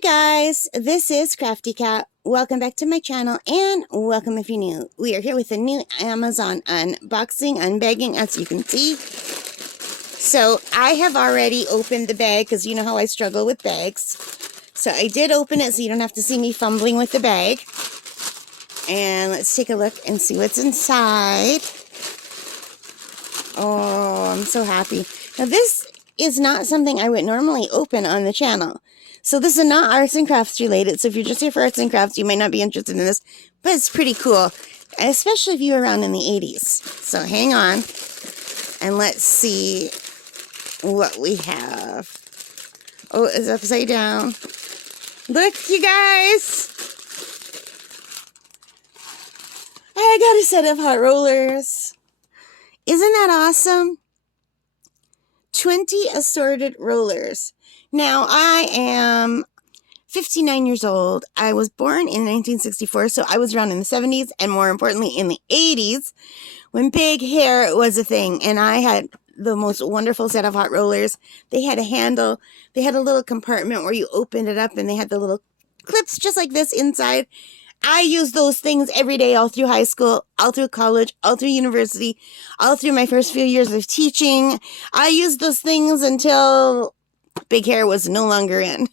guys, this is Crafty Cat. Welcome back to my channel and welcome if you're new. We are here with a new Amazon unboxing, unbagging, as you can see. So I have already opened the bag because you know how I struggle with bags. So I did open it so you don't have to see me fumbling with the bag. And let's take a look and see what's inside. Oh, I'm so happy. Now this is not something I would normally open on the channel. So this is not arts and crafts related. So if you're just here for arts and crafts, you might not be interested in this. But it's pretty cool. Especially if you were around in the 80s. So hang on. And let's see what we have. Oh, it's upside down. Look, you guys. I got a set of hot rollers. Isn't that awesome? 20 assorted rollers. Now, I am 59 years old. I was born in 1964, so I was around in the 70s, and more importantly, in the 80s, when big hair was a thing, and I had the most wonderful set of hot rollers. They had a handle. They had a little compartment where you opened it up, and they had the little clips just like this inside. I used those things every day, all through high school, all through college, all through university, all through my first few years of teaching. I used those things until big hair was no longer in.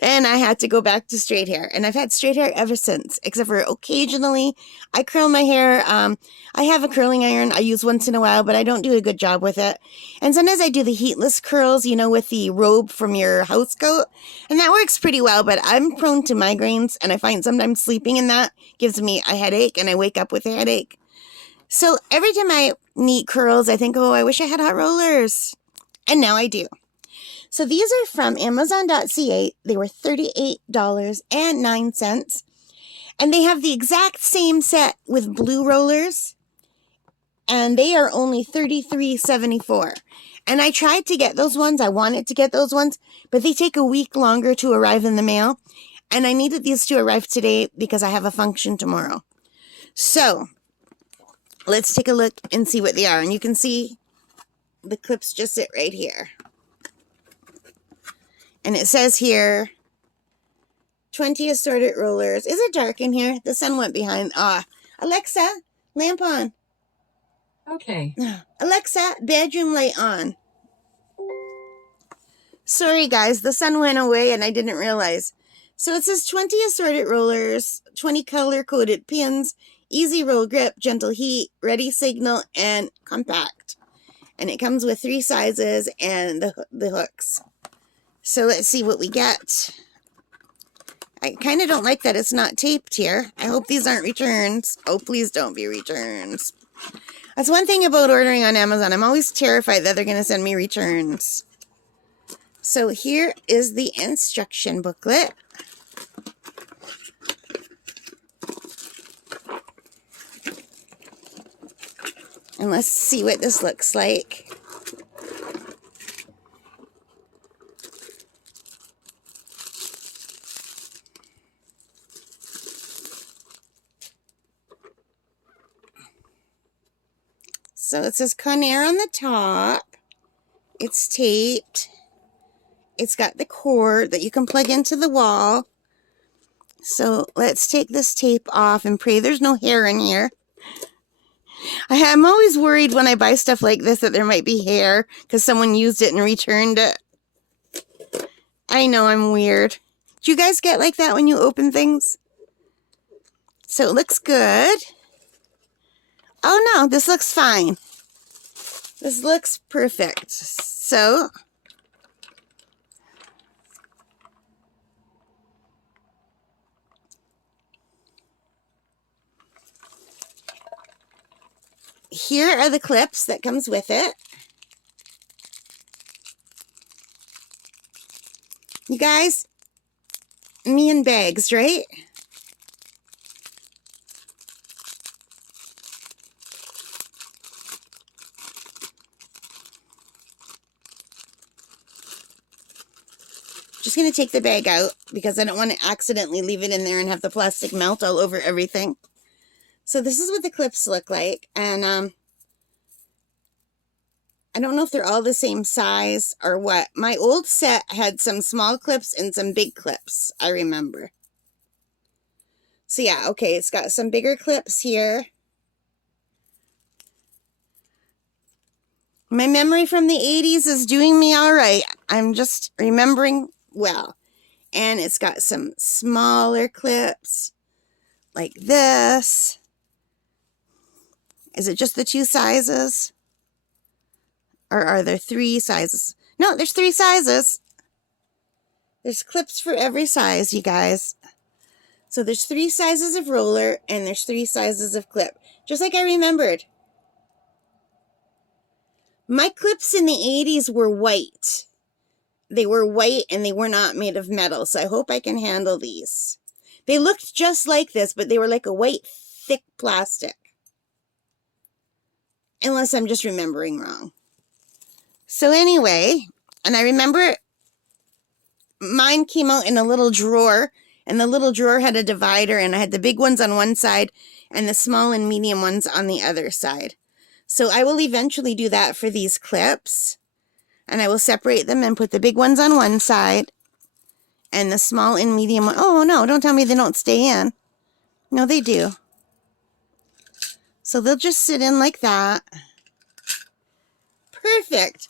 And I had to go back to straight hair. And I've had straight hair ever since, except for occasionally I curl my hair. I have a curling iron I use once in a while, but I don't do a good job with it. And sometimes I do the heatless curls, you know, with the robe from your house coat. And that works pretty well, but I'm prone to migraines. And I find sometimes sleeping in that gives me a headache, and I wake up with a headache. So every time I need curls, I think, oh, I wish I had hot rollers. And now I do. So these are from Amazon.ca. They were $38.09. And they have the exact same set with blue rollers. And they are only $33.74. And I tried to get those ones. I wanted to get those ones. But they take a week longer to arrive in the mail. And I needed these to arrive today because I have a function tomorrow. So let's take a look and see what they are. And you can see the clips just sit right here. And it says here, 20 assorted rollers. Is it dark in here? The sun went behind. Alexa, lamp on. Okay. Alexa, bedroom light on. Sorry, guys. The sun went away and I didn't realize. So it says 20 assorted rollers, 20 color-coded pins, easy roll grip, gentle heat, ready signal, and compact. And it comes with 3 sizes and the hooks. So let's see what we get. I kind of don't like that it's not taped here. I hope these aren't returns. Oh, please don't be returns. That's one thing about ordering on Amazon. I'm always terrified that they're going to send me returns. So here is the instruction booklet. And let's see what this looks like. So it says Conair on the top. It's taped. It's got the cord that you can plug into the wall. So let's take this tape off and pray there's no hair in here. I'm always worried when I buy stuff like this that there might be hair because someone used it and returned it. I know I'm weird. Do you guys get like that when you open things? So it looks good. Oh no, this looks fine. This looks perfect. So here are the clips that comes with it. You guys, me and bags, right? Just going to take the bag out because I don't want to accidentally leave it in there and have the plastic melt all over everything. So this is what the clips look like. And I don't know if they're all the same size or what. My old set had some small clips and some big clips, I remember. So yeah, okay, it's got some bigger clips here. My memory from the 80s is doing me all right. I'm just remembering well. And it's got some smaller clips like this. Is it just the 2 sizes? Or are there 3 sizes? No, there's 3 sizes. There's clips for every size, you guys. So there's 3 sizes of roller and there's 3 sizes of clip. Just like I remembered. My clips in the 80s were white. They were white and they were not made of metal. So I hope I can handle these. They looked just like this, but they were like a white, thick plastic. Unless I'm just remembering wrong. So anyway, and I remember mine came out in a little drawer. And the little drawer had a divider, and I had the big ones on one side and the small and medium ones on the other side. So I will eventually do that for these clips. And I will separate them and put the big ones on one side and the small and medium one. Oh, no, don't tell me they don't stay in. No, they do. So they'll just sit in like that. Perfect.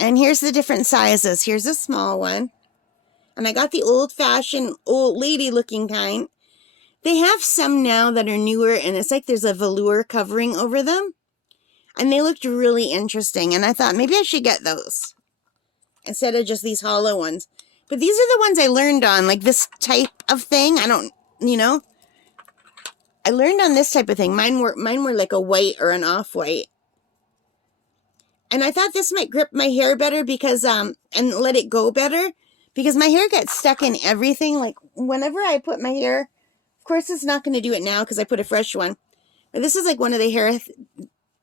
And here's the different sizes. Here's a small one. And I got the old-fashioned, old lady-looking kind. They have some now that are newer, and it's like there's a velour covering over them. And they looked really interesting, and I thought maybe I should get those instead of just these hollow ones. But these are the ones I learned on, like this type of thing. I don't, you know. I learned on this type of thing. Mine were like a white or an off-white. And I thought this might grip my hair better because, and let it go better. Because my hair gets stuck in everything. Like, whenever I put my hair... Of course, it's not going to do it now because I put a fresh one. But this is like one of the hair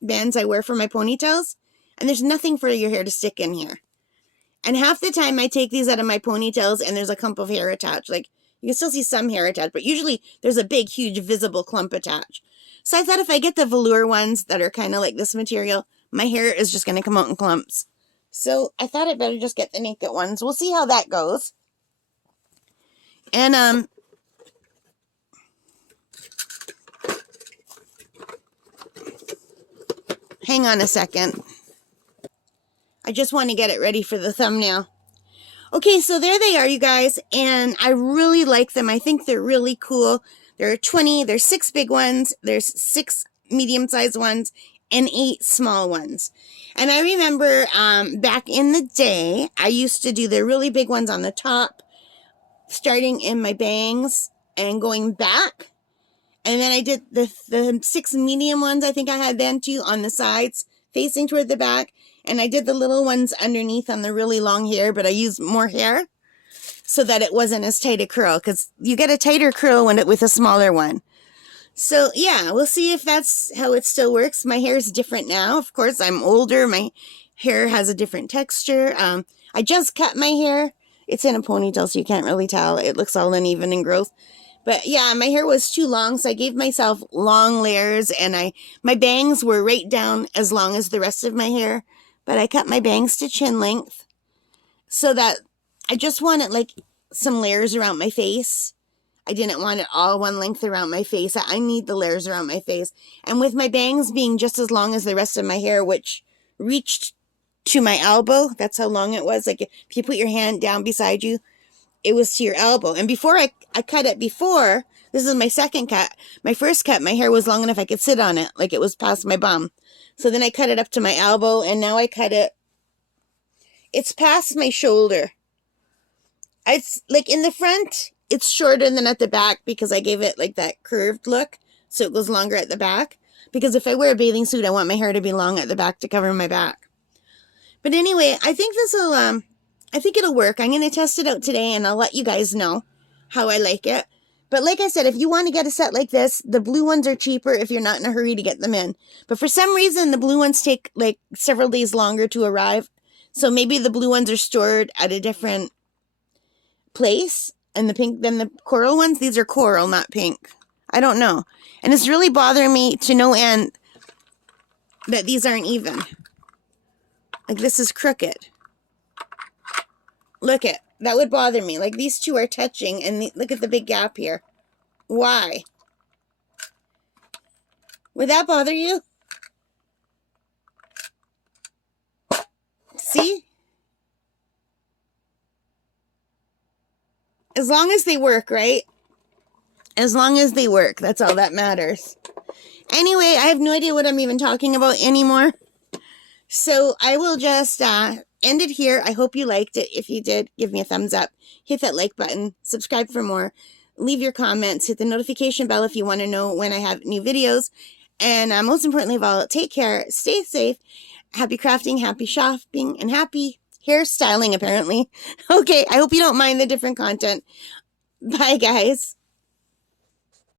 bands I wear for my ponytails. And there's nothing for your hair to stick in here. And half the time, I take these out of my ponytails and there's a clump of hair attached. Like, you can still see some hair attached. But usually, there's a big, huge, visible clump attached. So I thought if I get the velour ones that are kind of like this material, my hair is just going to come out in clumps. So I thought I'd better just get the naked ones. We'll see how that goes. And, hang on a second. I just want to get it ready for the thumbnail. Okay, so there they are, you guys. And I really like them. I think they're really cool. There are 20. There's 6 big ones. There's 6 medium-sized ones. And 8 small ones. And I remember back in the day, I used to do the really big ones on the top, starting in my bangs and going back. And then I did the 6 medium ones, I think I had then too, on the sides, facing toward the back. And I did the little ones underneath on the really long hair, but I used more hair so that it wasn't as tight a curl. Because you get a tighter curl with a smaller one. So, yeah, we'll see if that's how it still works. My hair is different now. Of course, I'm older. My hair has a different texture. I just cut my hair. It's in a ponytail, so you can't really tell. It looks all uneven and gross. But, yeah, my hair was too long, so I gave myself long layers. And my bangs were right down as long as the rest of my hair. But I cut my bangs to chin length so that I just wanted, like, some layers around my face. I didn't want it all one length around my face. I need the layers around my face. And with my bangs being just as long as the rest of my hair, which reached to my elbow, that's how long it was. Like if you put your hand down beside you, it was to your elbow. And before I cut it before, this is my second cut. My first cut, my hair was long enough I could sit on it. Like it was past my bum. So then I cut it up to my elbow. And now I cut it. It's past my shoulder. It's like in the front. It's shorter than at the back because I gave it like that curved look. So it goes longer at the back. Because if I wear a bathing suit, I want my hair to be long at the back to cover my back. But anyway, I think I think it'll work. I'm going to test it out today and I'll let you guys know how I like it. But like I said, if you want to get a set like this, the blue ones are cheaper if you're not in a hurry to get them in. But for some reason, the blue ones take like several days longer to arrive. So maybe the blue ones are stored at a different place. And the pink, then the coral ones, these are coral, not pink. I don't know. And it's really bothering me to no end that these aren't even. Like this is crooked. Look at, that would bother me. Like these two are touching and look at the big gap here. Why? Would that bother you? See? As long as they work, right? As long as they work, that's all that matters. Anyway, I have no idea what I'm even talking about anymore. So I will just end it here. I hope you liked it. If you did, give me a thumbs up. Hit that like button. Subscribe for more. Leave your comments. Hit the notification bell if you want to know when I have new videos. And most importantly of all, take care. Stay safe. Happy crafting, happy shopping, and happy hairstyling, apparently. Okay, I hope you don't mind the different content. Bye, guys.